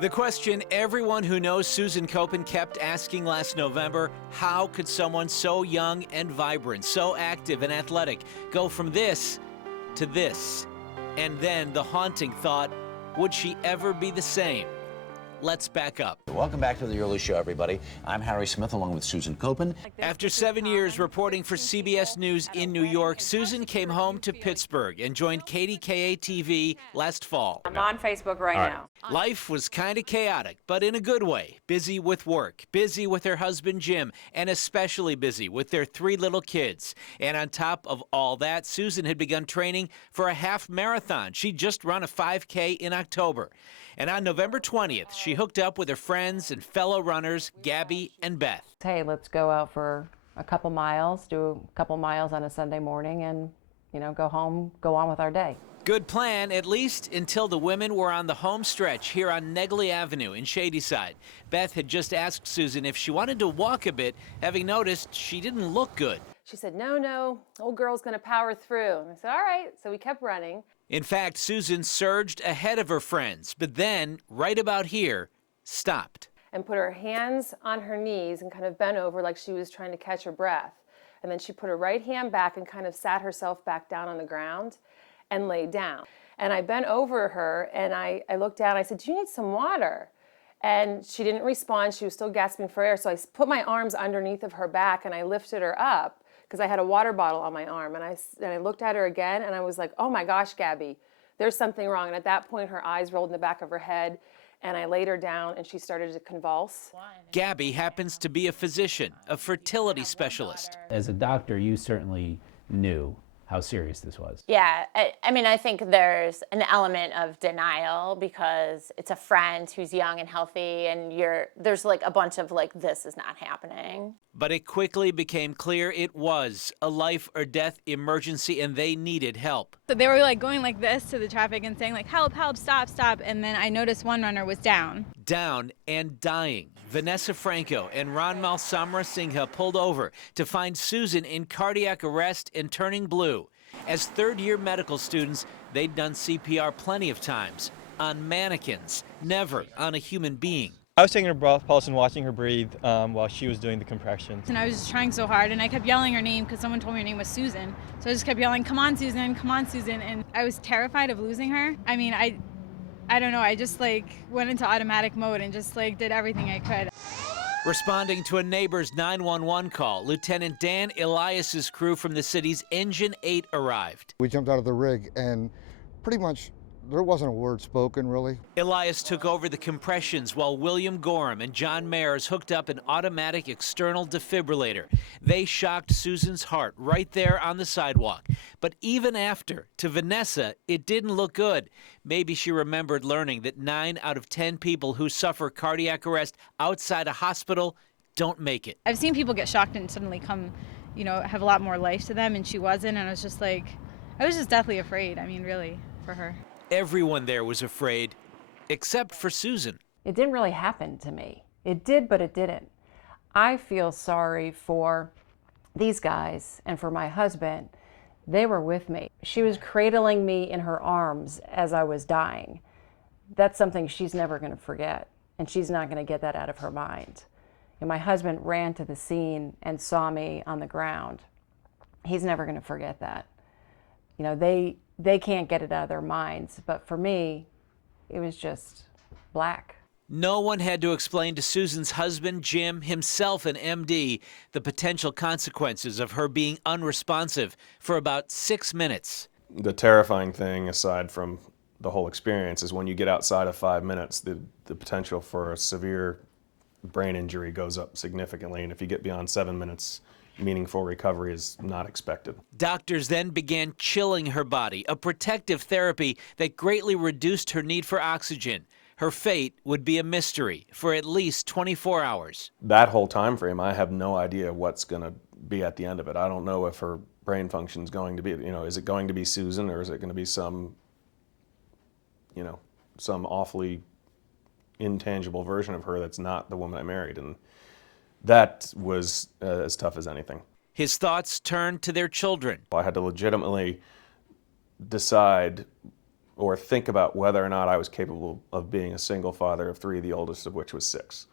The question everyone who knows Susan Koeppen kept asking last November: how could someone so young and vibrant, so active and athletic, go from this to this? And then the haunting thought, would she ever be the same? Let's back up. Welcome back to the early show, everybody. I'm Harry Smith along with Susan Koeppen. After 7 years reporting for CBS News in New York, Susan came home to Pittsburgh and joined KDKA-TV last fall. I'm on Facebook right now. Life was kind of chaotic, but in a good way. Busy with work, busy with her husband Jim, and especially busy with their 3 little kids. And on top of all that, Susan had begun training for a half marathon. She'd just run a 5K in October. And on November 20th, she hooked up with her friends and fellow runners, Gabby and Beth. Hey, let's go out for a couple miles, do a couple miles on a Sunday morning, and, go home, go on with our day. Good plan, at least until the women were on the home stretch here on Negley Avenue in Shadyside. Beth had just asked Susan if she wanted to walk a bit, having noticed she didn't look good. She said, no, old girl's gonna power through. And I said, all right, so we kept running. In fact, Susan surged ahead of her friends, but then, right about here, stopped. And put her hands on her knees and kind of bent over like she was trying to catch her breath. And then she put her right hand back and kind of sat herself back down on the ground and laid down. And I bent over her and I looked down, I said, do you need some water? And she didn't respond, she was still gasping for air. So I put my arms underneath of her back and I lifted her up, because I had a water bottle on my arm, and I looked at her again, and I was like, oh my gosh, Gabby, there's something wrong. And at that point, her eyes rolled in the back of her head, and I laid her down, and she started to convulse. Gabby happens to be a physician, a fertility specialist. As a doctor, you certainly knew how serious this was. Yeah, I think there's an element of denial because it's a friend who's young and healthy, and there's like a bunch of like, this is not happening. But it quickly became clear it was a life or death emergency and they needed help. So they were like going like this to the traffic and saying like, help, help, stop, stop. And then I noticed one runner was down. Down and dying. Vanessa Franco and Ranmal Samara-Singha pulled over to find Susan in cardiac arrest and turning blue. As third-year medical students, they'd done CPR plenty of times, on mannequins, never on a human being. I was taking her breath pulse and watching her breathe while she was doing the compressions. And I was just trying so hard, and I kept yelling her name because someone told me her name was Susan. So I just kept yelling, come on, Susan, come on, Susan. And I was terrified of losing her. I mean, I don't know, I just like went into automatic mode and just like did everything I could. Responding to a neighbor's 911 call, Lieutenant Dan Elias's crew from the city's Engine 8 arrived. We jumped out of the rig and pretty much there wasn't a word spoken, really. Elias took over the compressions while William Gorham and John Mayers hooked up an automatic external defibrillator. They shocked Susan's heart right there on the sidewalk. But even after, to Vanessa, it didn't look good. Maybe she remembered learning that 9 out of 10 people who suffer cardiac arrest outside a hospital don't make it. I've seen people get shocked and suddenly come, have a lot more life to them, and she wasn't. And I was just deathly afraid, really, for her. Everyone there was afraid, except for Susan. It didn't really happen to me. It did, but it didn't. I feel sorry for these guys and for my husband. They were with me. She was cradling me in her arms as I was dying. That's something she's never going to forget, and she's not going to get that out of her mind. And my husband ran to the scene and saw me on the ground. He's never going to forget that. They can't get it out of their minds, but for me, it was just black. No one had to explain to Susan's husband, Jim, himself an MD, the potential consequences of her being unresponsive for about 6 minutes. The terrifying thing, aside from the whole experience, is when you get outside of 5 minutes, the potential for a severe brain injury goes up significantly, and if you get beyond 7 minutes, meaningful recovery is not expected. Doctors then began chilling her body, a protective therapy that greatly reduced her need for oxygen. Her fate would be a mystery for at least 24 hours. That whole time frame, I have no idea what's going to be at the end of it. I don't know if her brain function is going to be, is it going to be Susan, or is it going to be some awfully intangible version of her that's not the woman I married. And that was as tough as anything. His thoughts turned to their children. I had to legitimately decide or think about whether or not I was capable of being a single father of 3, the oldest of which was 6.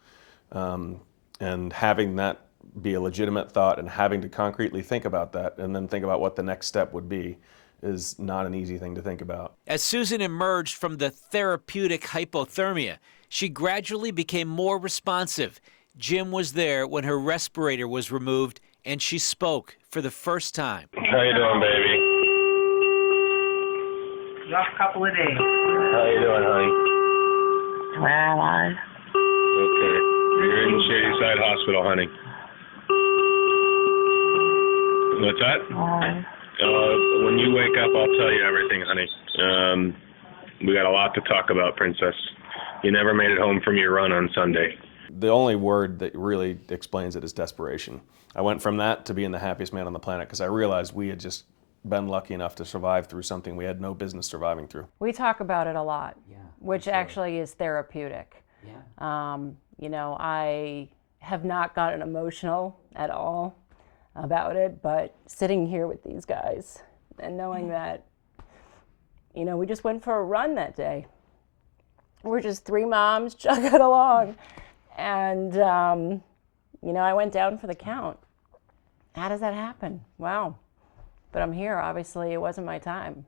And having that be a legitimate thought and having to concretely think about that and then think about what the next step would be is not an easy thing to think about. As Susan emerged from the therapeutic hypothermia, she gradually became more responsive. Jim was there when her respirator was removed, and she spoke for the first time. How you doing, baby? Rough couple of days. How you doing, honey? Where am I? Okay. You're in Shadyside Hospital, honey. What's that? Why? When you wake up, I'll tell you everything, honey. We got a lot to talk about, Princess. You never made it home from your run on Sunday. The only word that really explains it is desperation. I went from that to being the happiest man on the planet because I realized we had just been lucky enough to survive through something we had no business surviving through. We talk about it a lot, Yeah, which sure. actually is therapeutic. Yeah. You know, I have not gotten emotional at all about it, but sitting here with these guys and knowing that, you know, we just went for a run that day. We're just 3 moms chugging along. And, you know, I went down for the count. How does that happen? Wow. But I'm here. Obviously, it wasn't my time.